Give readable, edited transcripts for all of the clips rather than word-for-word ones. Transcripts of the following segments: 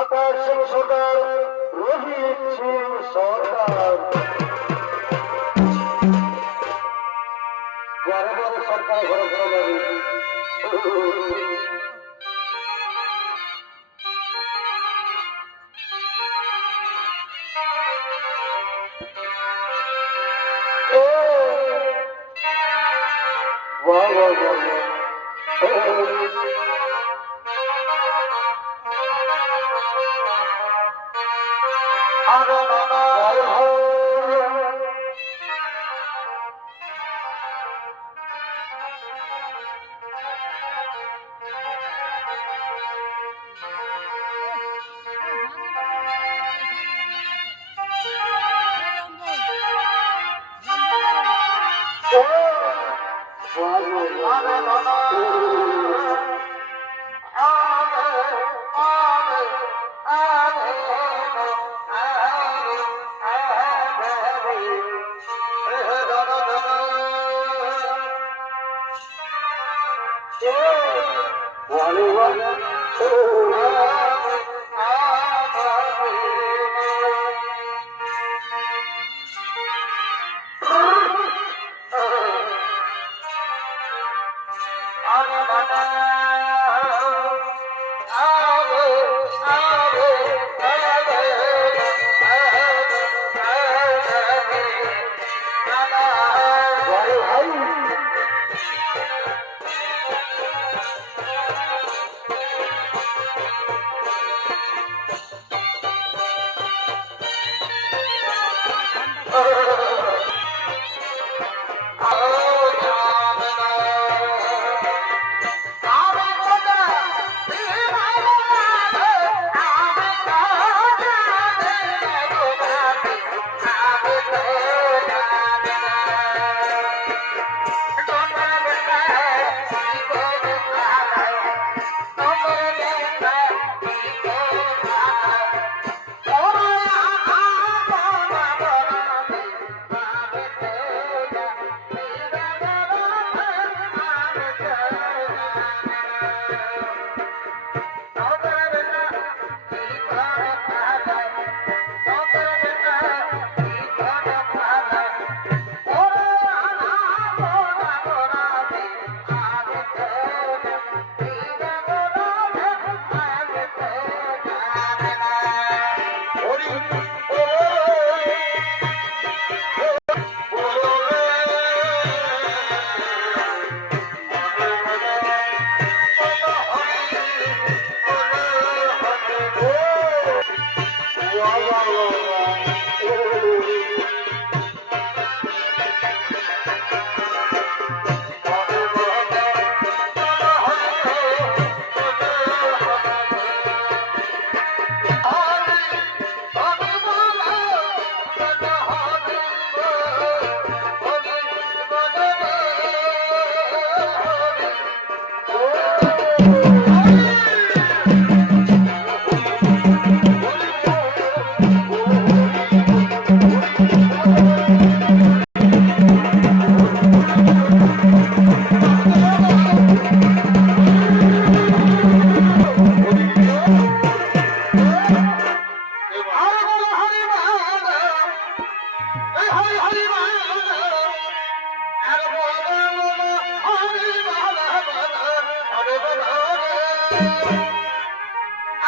আকাশ সরকার, রোহিত সিং সরকার, ঘরে ঘরে সরকার, ঘরে ঘরে যাবে। বাহ বাহ বাহ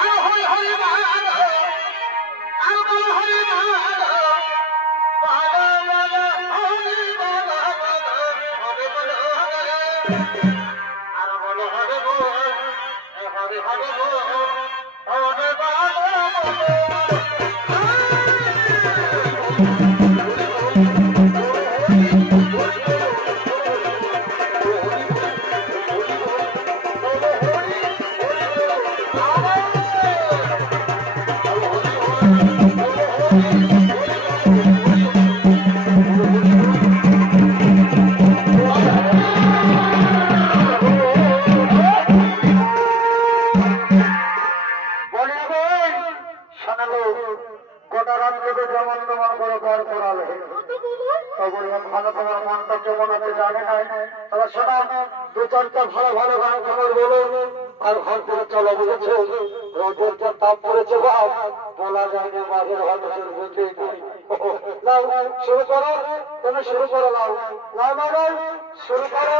আর হরি হরি মাধব আর বল হরি মাধব মাধব হরি মাধব হরি বল আর বল হরি বল হরি হরি বল হরি গোটা রাজ্যকে যেমন তোমার করে কর করালে তবে ভালো তোমার মনটা কেমন আছে জানে নাই। তবে শোনা দু চারটা ভালো ভালো গান খবর বলো আর ঘর করে চলো বুঝেছো। রোদের যে তাপ পড়েছে বাপ বলা যায় না বাঘের ভালো বুঝতেই করি। লাও শুরু করো তুমি শুরু করো লাও লাও লাও শুরু করো।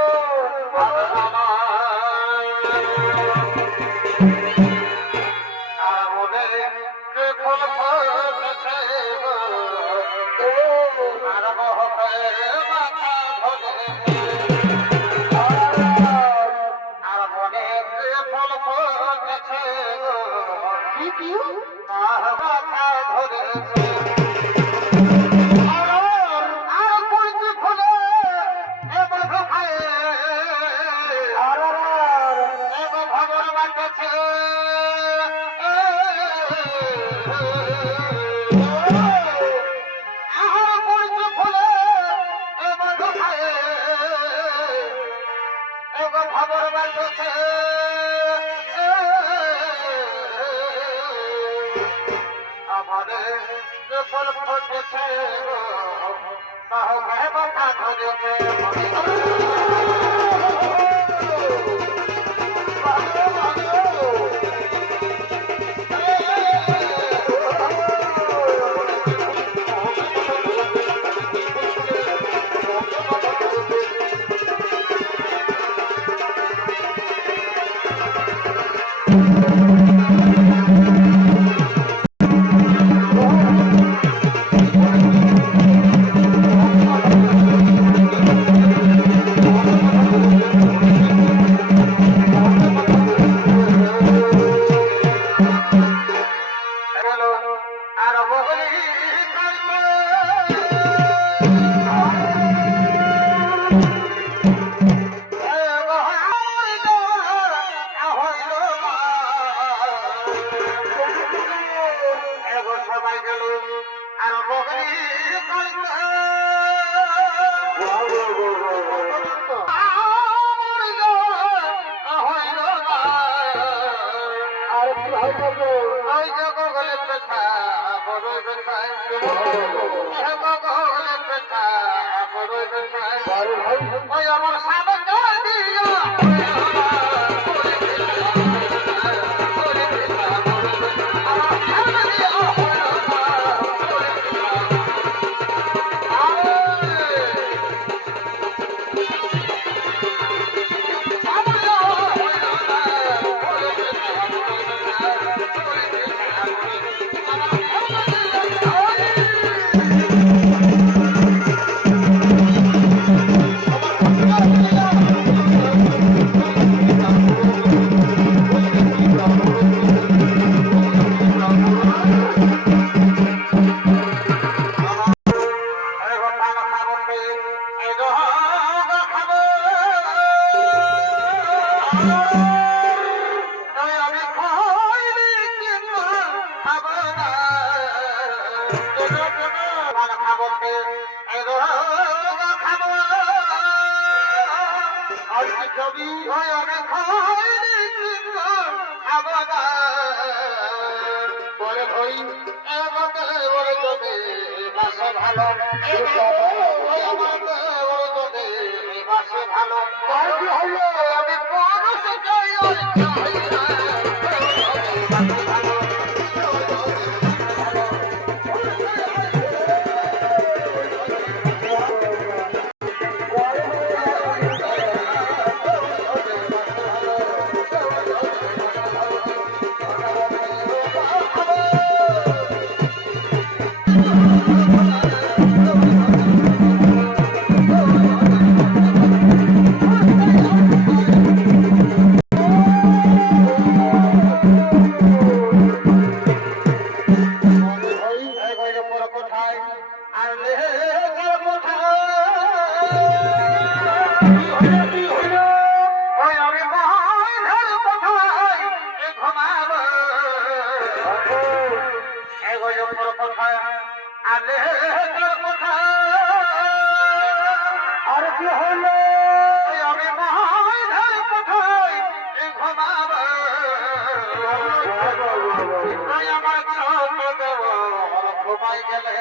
ঘুমাই গেলে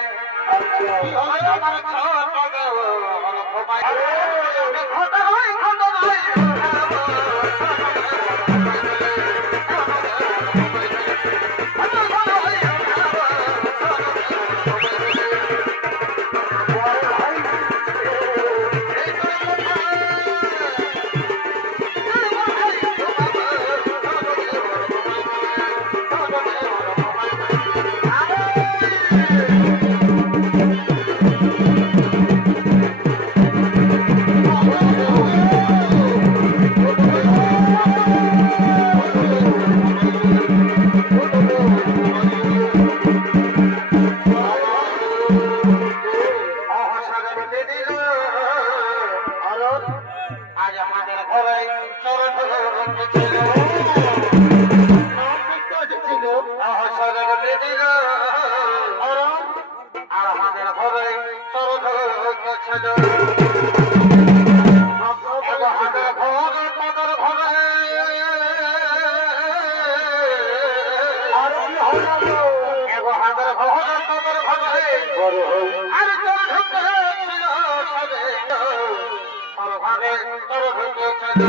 কি হবে আমার ছোট দেওর ঘুমাই ঘটাই ঘটাই আজ আমাদের ঘরে চোর ছিল আর আমাদের ঘরে চোর ছিল আমাদের ঘরে তাদের ঘরে আমাদের ঘরে তাদের ঘরে আর চোর ঢুকেছিল সবে ঘরে চোর ঢুকেছিল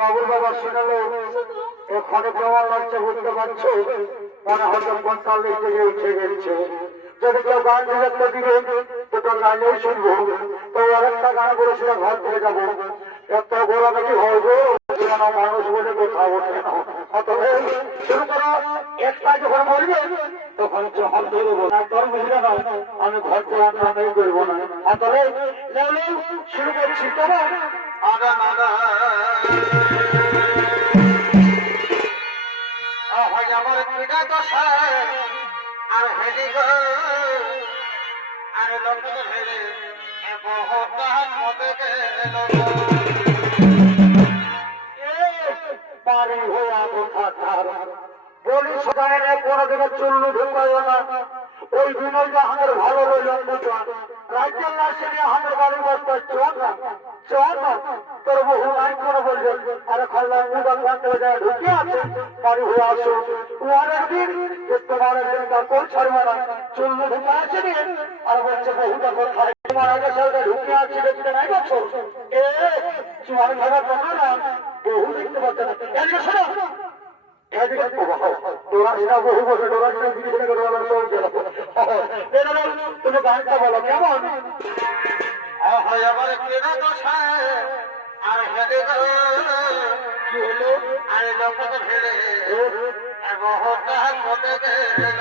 বাবুর বাবা শোনালো এখানে কেমন লাগছে বুঝতে পারছো মনে হয়তো 45 থেকে উঠে গেছে যদি কেউ গান দিতে দিবে তো তোর গানেও শুনবো তো আরেকটা গান করে সেটা ঘর থেকে যাবো এত গোড়া নাকি হইবো মানুষ বলে কোথাও ওঠে না শুরু করো একটা যখন বলবে তখন যখন ধরবো না তোর বুঝলে না আমি ঘর থেকে আমি করবো না তাহলে শুরু করছি তোমার আগা নাগা আমার পিঠা দশা আর হেলি গো আর লোক হেলে মতে গেল পারি হইয়া কথা বলি সকালে কোনদিকে চুল্লু ঢুকাইও না ওই বিনয় জাহানের ভালো রইল রাজ্যের লাশে আমাদের বাড়ি বসতে চল না তোর বহু নাই করে বলবে আরে খাল্লার মুদান ভাঙতে যায় ঢুকে আছে বাড়ি হয়ে আসো আর একদিন তোমার একদিন তার কোন ছাড়বে না চুল্লু ঢুকে আছে নিয়ে আর বলছে বহুটা কোথায় তোমার আগে সালটা ঢুকে আছে দেখতে নাই পাচ্ছ তোমার ভাবার কথা না বহু দেখতে পাচ্ছে না এদিকে শোনো তুমি গানটা বলো কেমন আমার কেনা দশা আর হেলে কি হলো আরে লোক ফেলে মতে গেল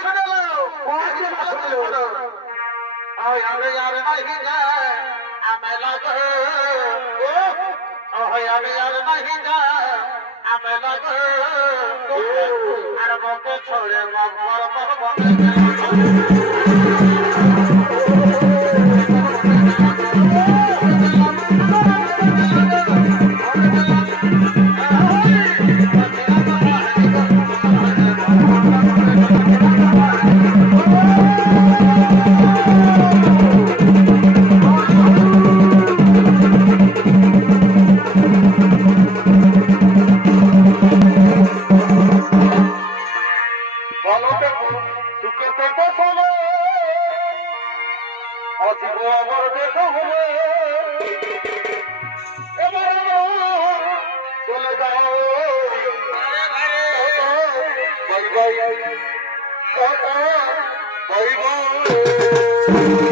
শুনে নাও আমি আর নাহি যায় আমি লাগে আমি আর নাহি যায় আমি লাগে আর বকে ছড়ে মর আমার দেখা হলে এবার চলে যাও বাই বাই বাই বাই